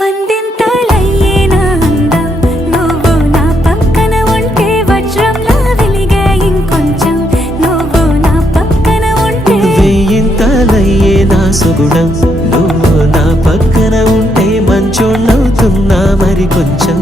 వందింతలయ్యేనా అందం నువ్వు నా పక్కన ఉంటే వజ్రంలా వెలిగే ఇంకొంచెం నువ్వు నా పక్కన ఉంటే వెయ్యింతలయ్యేనా సుగుణం నువ్వు నా పక్కన ఉంటే మంచోణ్ణవుతున్నా మరి కొంచెం